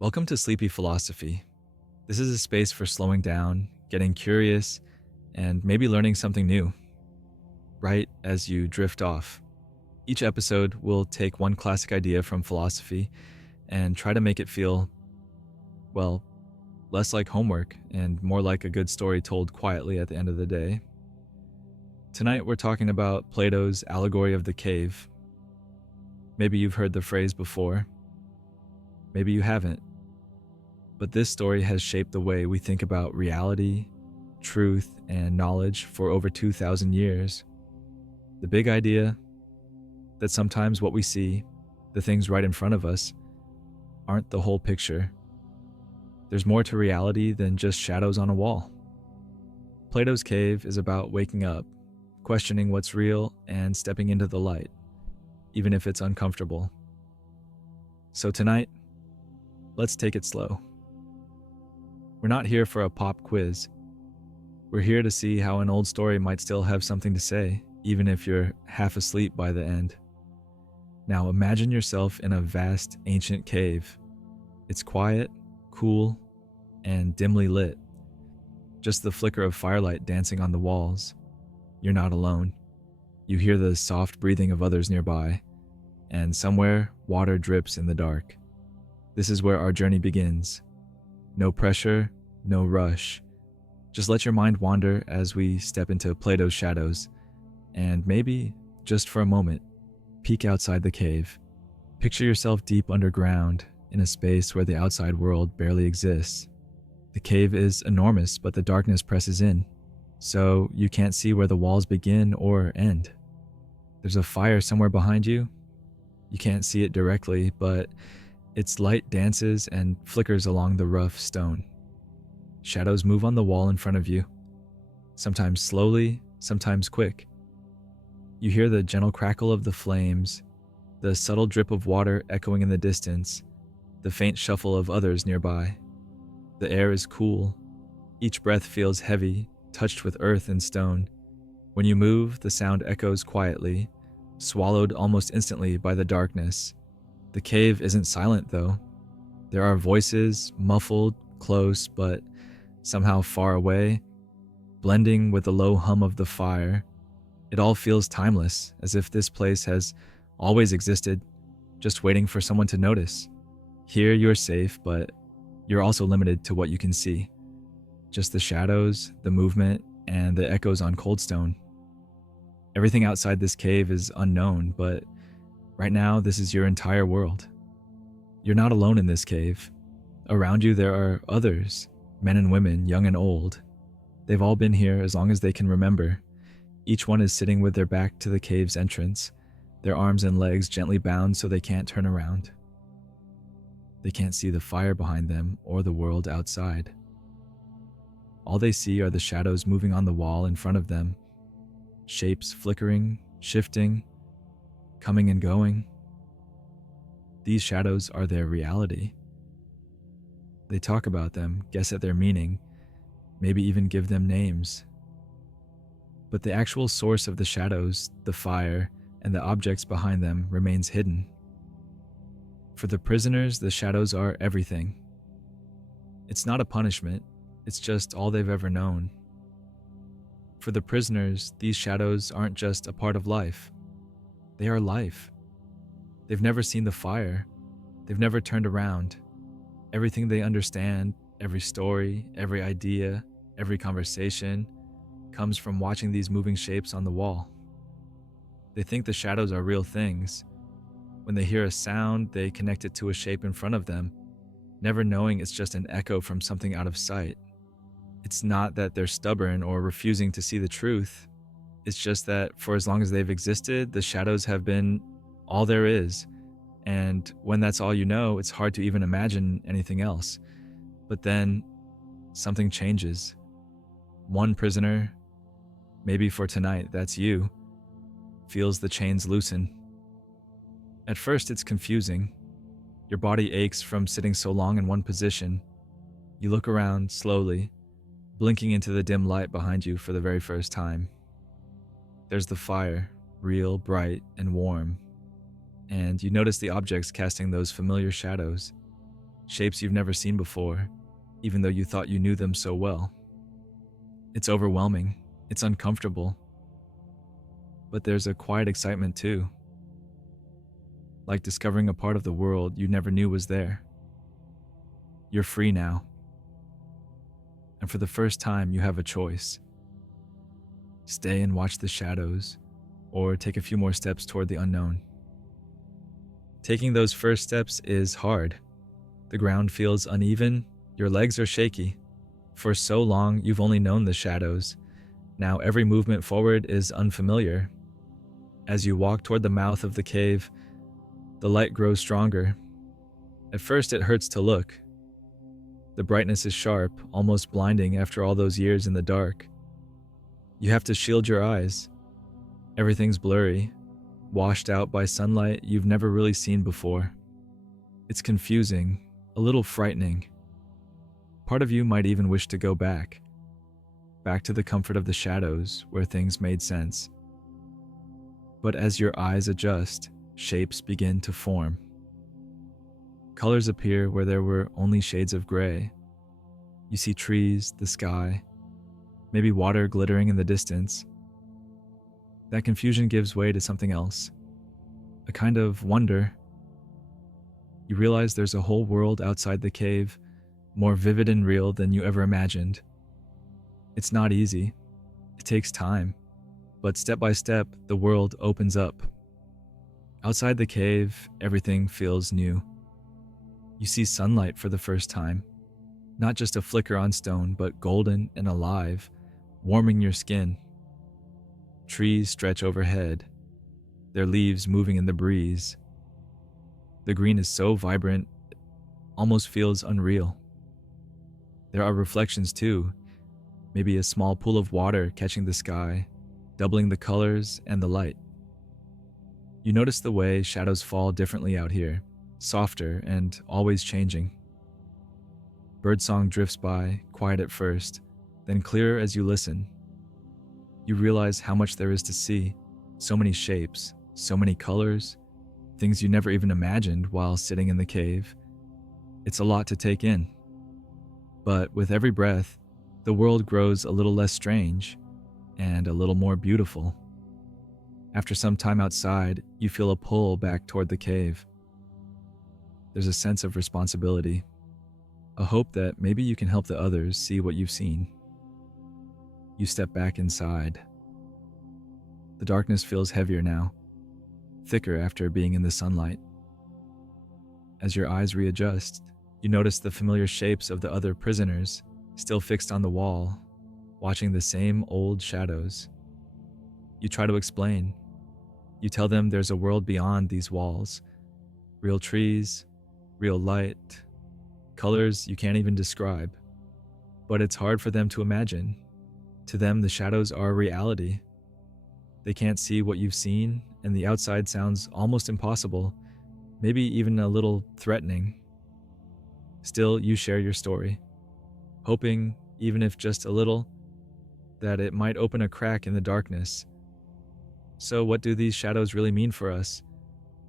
Welcome to Sleepy Philosophy. This is a space for slowing down, getting curious, and maybe learning something new, right as you drift off. Each episode will take one classic idea from philosophy and try to make it feel, well, less like homework and more like a good story told quietly at the end of the day. Tonight we're talking about Plato's Allegory of the Cave. Maybe you've heard the phrase before, maybe you haven't. But this story has shaped the way we think about reality, truth, and knowledge for over 2,000 years. The big idea that sometimes what we see, the things right in front of us, aren't the whole picture. There's more to reality than just shadows on a wall. Plato's Cave is about waking up, questioning what's real, and stepping into the light, even if it's uncomfortable. So tonight, let's take it slow. We're not here for a pop quiz. We're here to see how an old story might still have something to say, even if you're half asleep by the end. Now imagine yourself in a vast, ancient cave. It's quiet, cool, and dimly lit. Just the flicker of firelight dancing on the walls. You're not alone. You hear the soft breathing of others nearby, and somewhere, water drips in the dark. This is where our journey begins. No pressure, no rush. Just let your mind wander as we step into Plato's shadows, and maybe, just for a moment, peek outside the cave. Picture yourself deep underground, in a space where the outside world barely exists. The cave is enormous, but the darkness presses in, so you can't see where the walls begin or end. There's a fire somewhere behind you. You can't see it directly, but its light dances and flickers along the rough stone. Shadows move on the wall in front of you, sometimes slowly, sometimes quick. You hear the gentle crackle of the flames, the subtle drip of water echoing in the distance, the faint shuffle of others nearby. The air is cool. Each breath feels heavy, touched with earth and stone. When you move, the sound echoes quietly, swallowed almost instantly by the darkness. The cave isn't silent, though. There are voices, muffled, close, but somehow far away, blending with the low hum of the fire. It all feels timeless, as if this place has always existed, just waiting for someone to notice. Here you're safe, but you're also limited to what you can see. Just the shadows, the movement, and the echoes on cold stone. Everything outside this cave is unknown, but right now, this is your entire world. You're not alone in this cave. Around you, there are others, men and women, young and old. They've all been here as long as they can remember. Each one is sitting with their back to the cave's entrance, their arms and legs gently bound so they can't turn around. They can't see the fire behind them or the world outside. All they see are the shadows moving on the wall in front of them, shapes flickering, shifting, coming and going. These shadows are their reality. They talk about them, guess at their meaning, maybe even give them names. But the actual source of the shadows, the fire, and the objects behind them remains hidden. For the prisoners, the shadows are everything. It's not a punishment, it's just all they've ever known. For the prisoners, these shadows aren't just a part of life. They are life. They've never seen the fire. They've never turned around. Everything they understand, every story, every idea, every conversation, comes from watching these moving shapes on the wall. They think the shadows are real things. When they hear a sound, they connect it to a shape in front of them, never knowing it's just an echo from something out of sight. It's not that they're stubborn or refusing to see the truth. It's just that for as long as they've existed, the shadows have been all there is. And when that's all you know, it's hard to even imagine anything else. But then something changes. One prisoner, maybe for tonight, that's you, feels the chains loosen. At first, it's confusing. Your body aches from sitting so long in one position. You look around slowly, blinking into the dim light behind you for the very first time. There's the fire, real, bright, and warm. And you notice the objects casting those familiar shadows. shapes you've never seen before, even though you thought you knew them so well. It's overwhelming, it's uncomfortable, but there's a quiet excitement too, like discovering a part of the world you never knew was there. You're free now, and for the first time you have a choice. Stay and watch the shadows, or take a few more steps toward the unknown. Taking those first steps is hard. The ground feels uneven, your legs are shaky. For so long, you've only known the shadows. Now every movement forward is unfamiliar. As you walk toward the mouth of the cave, the light grows stronger. At first, it hurts to look. The brightness is sharp, almost blinding after all those years in the dark. You have to shield your eyes. Everything's blurry, washed out by sunlight you've never really seen before. It's confusing, a little frightening. Part of you might even wish to go back to the comfort of the shadows where things made sense. But as your eyes adjust, shapes begin to form. Colors appear where there were only shades of gray. You see trees, the sky, maybe water glittering in the distance. That confusion gives way to something else, a kind of wonder. You realize there's a whole world outside the cave, more vivid and real than you ever imagined. It's not easy. It takes time. But step by step, the world opens up. Outside the cave, everything feels new. You see sunlight for the first time. Not just a flicker on stone, but golden and alive, warming your skin. Trees stretch overhead, their leaves moving in the breeze. The green is so vibrant, it almost feels unreal. There are reflections too, maybe a small pool of water catching the sky, doubling the colors and the light. You notice the way shadows fall differently out here, softer and always changing. Birdsong drifts by, quiet at first, then clearer as you listen. You realize how much there is to see, so many shapes, so many colors, things you never even imagined while sitting in the cave. It's a lot to take in. But with every breath, the world grows a little less strange and a little more beautiful. After some time outside, you feel a pull back toward the cave. There's a sense of responsibility, a hope that maybe you can help the others see what you've seen. You step back inside. The darkness feels heavier now, thicker after being in the sunlight. As your eyes readjust, you notice the familiar shapes of the other prisoners, still fixed on the wall, watching the same old shadows. You try to explain. You tell them there's a world beyond these walls. Real trees, real light, colors you can't even describe. But it's hard for them to imagine. To them, the shadows are reality. They can't see what you've seen, and the outside sounds almost impossible, maybe even a little threatening. Still, you share your story, hoping, even if just a little, that it might open a crack in the darkness. So what do these shadows really mean for us,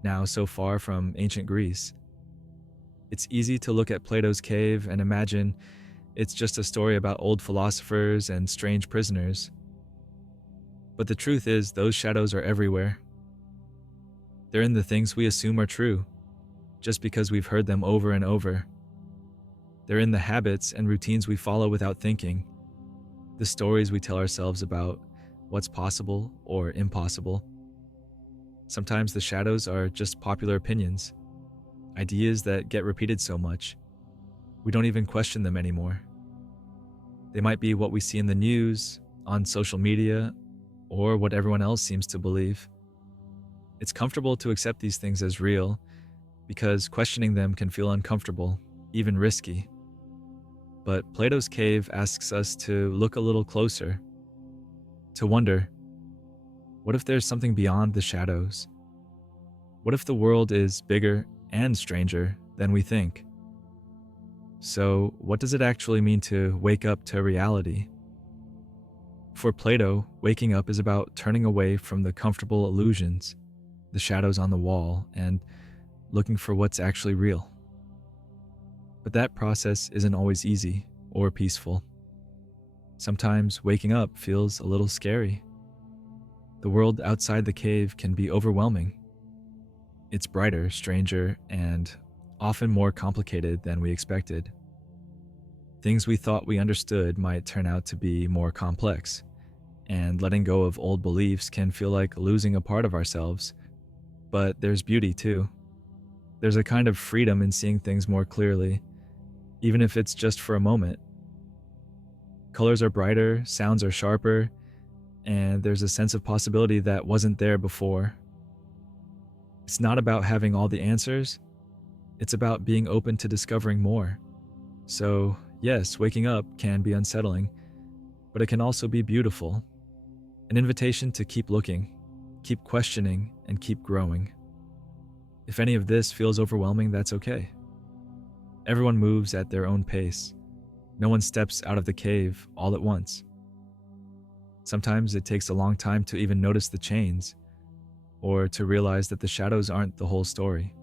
now so far from ancient Greece? It's easy to look at Plato's cave and imagine it's just a story about old philosophers and strange prisoners. But the truth is, those shadows are everywhere. They're in the things we assume are true, just because we've heard them over and over. They're in the habits and routines we follow without thinking, the stories we tell ourselves about what's possible or impossible. Sometimes the shadows are just popular opinions, ideas that get repeated so much, we don't even question them anymore. They might be what we see in the news, on social media, or what everyone else seems to believe. It's comfortable to accept these things as real, because questioning them can feel uncomfortable, even risky. But Plato's cave asks us to look a little closer, to wonder, what if there's something beyond the shadows? What if the world is bigger and stranger than we think? So, what does it actually mean to wake up to reality? For Plato, waking up is about turning away from the comfortable illusions, the shadows on the wall, and looking for what's actually real. But that process isn't always easy or peaceful. Sometimes waking up feels a little scary. The world outside the cave can be overwhelming. It's brighter, stranger, and often more complicated than we expected. Things we thought we understood might turn out to be more complex, and letting go of old beliefs can feel like losing a part of ourselves. But there's beauty too. There's a kind of freedom in seeing things more clearly, even if it's just for a moment. Colors are brighter, sounds are sharper, and there's a sense of possibility that wasn't there before. It's not about having all the answers, it's about being open to discovering more. So, yes, waking up can be unsettling, but it can also be beautiful. An invitation to keep looking, keep questioning, and keep growing. If any of this feels overwhelming, that's okay. Everyone moves at their own pace. No one steps out of the cave all at once. Sometimes it takes a long time to even notice the chains, or to realize that the shadows aren't the whole story.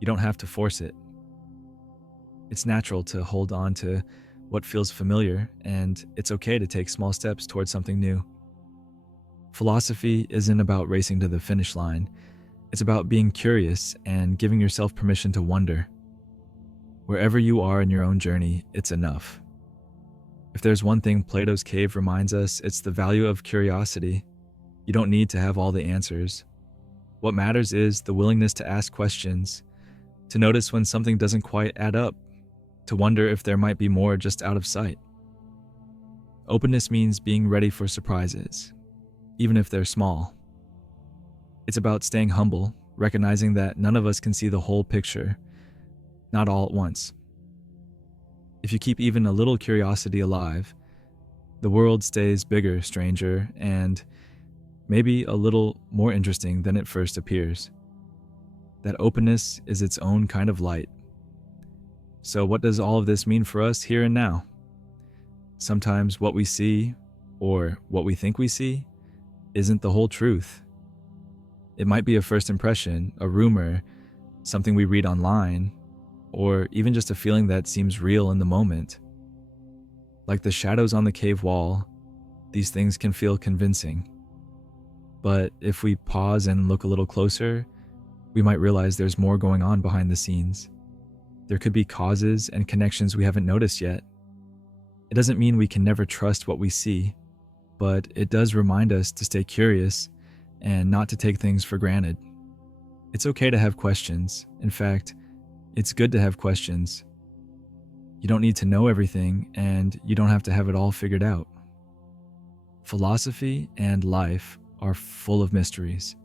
You don't have to force it. It's natural to hold on to what feels familiar, and it's okay to take small steps towards something new. Philosophy isn't about racing to the finish line. It's about being curious and giving yourself permission to wonder. Wherever you are in your own journey, it's enough. If there's one thing Plato's cave reminds us, it's the value of curiosity. You don't need to have all the answers. What matters is the willingness to ask questions, to notice when something doesn't quite add up, to wonder if there might be more just out of sight. Openness means being ready for surprises, even if they're small. It's about staying humble, recognizing that none of us can see the whole picture, not all at once. If you keep even a little curiosity alive, the world stays bigger, stranger, and maybe a little more interesting than it first appears. That openness is its own kind of light. So what does all of this mean for us here and now? Sometimes what we see, or what we think we see, isn't the whole truth. It might be a first impression, a rumor, something we read online, or even just a feeling that seems real in the moment. Like the shadows on the cave wall, these things can feel convincing. But if we pause and look a little closer, we might realize there's more going on behind the scenes. There could be causes and connections we haven't noticed yet. It doesn't mean we can never trust what we see, but it does remind us to stay curious and not to take things for granted. It's okay to have questions. In fact, it's good to have questions. You don't need to know everything, and you don't have to have it all figured out. Philosophy and life are full of mysteries.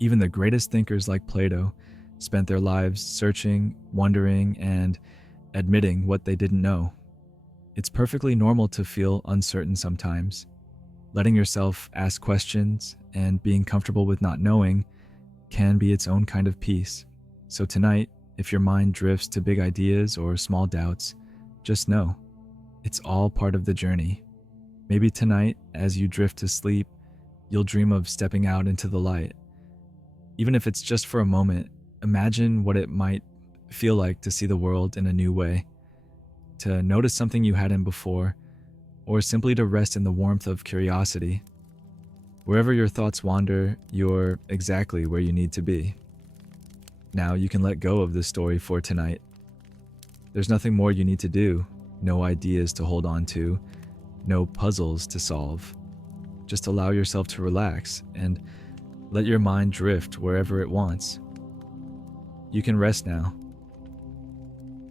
Even the greatest thinkers like Plato spent their lives searching, wondering, and admitting what they didn't know. It's perfectly normal to feel uncertain sometimes. Letting yourself ask questions and being comfortable with not knowing can be its own kind of peace. So tonight, if your mind drifts to big ideas or small doubts, just know it's all part of the journey. Maybe tonight, as you drift to sleep, you'll dream of stepping out into the light. Even if it's just for a moment, imagine what it might feel like to see the world in a new way, to notice something you hadn't before, or simply to rest in the warmth of curiosity. Wherever your thoughts wander, you're exactly where you need to be. Now you can let go of this story for tonight. There's nothing more you need to do, no ideas to hold on to, no puzzles to solve. Just allow yourself to relax and let your mind drift wherever it wants. You can rest now.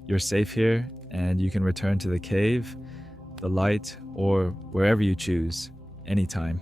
You're safe here, and you can return to the cave, the light, or wherever you choose, anytime.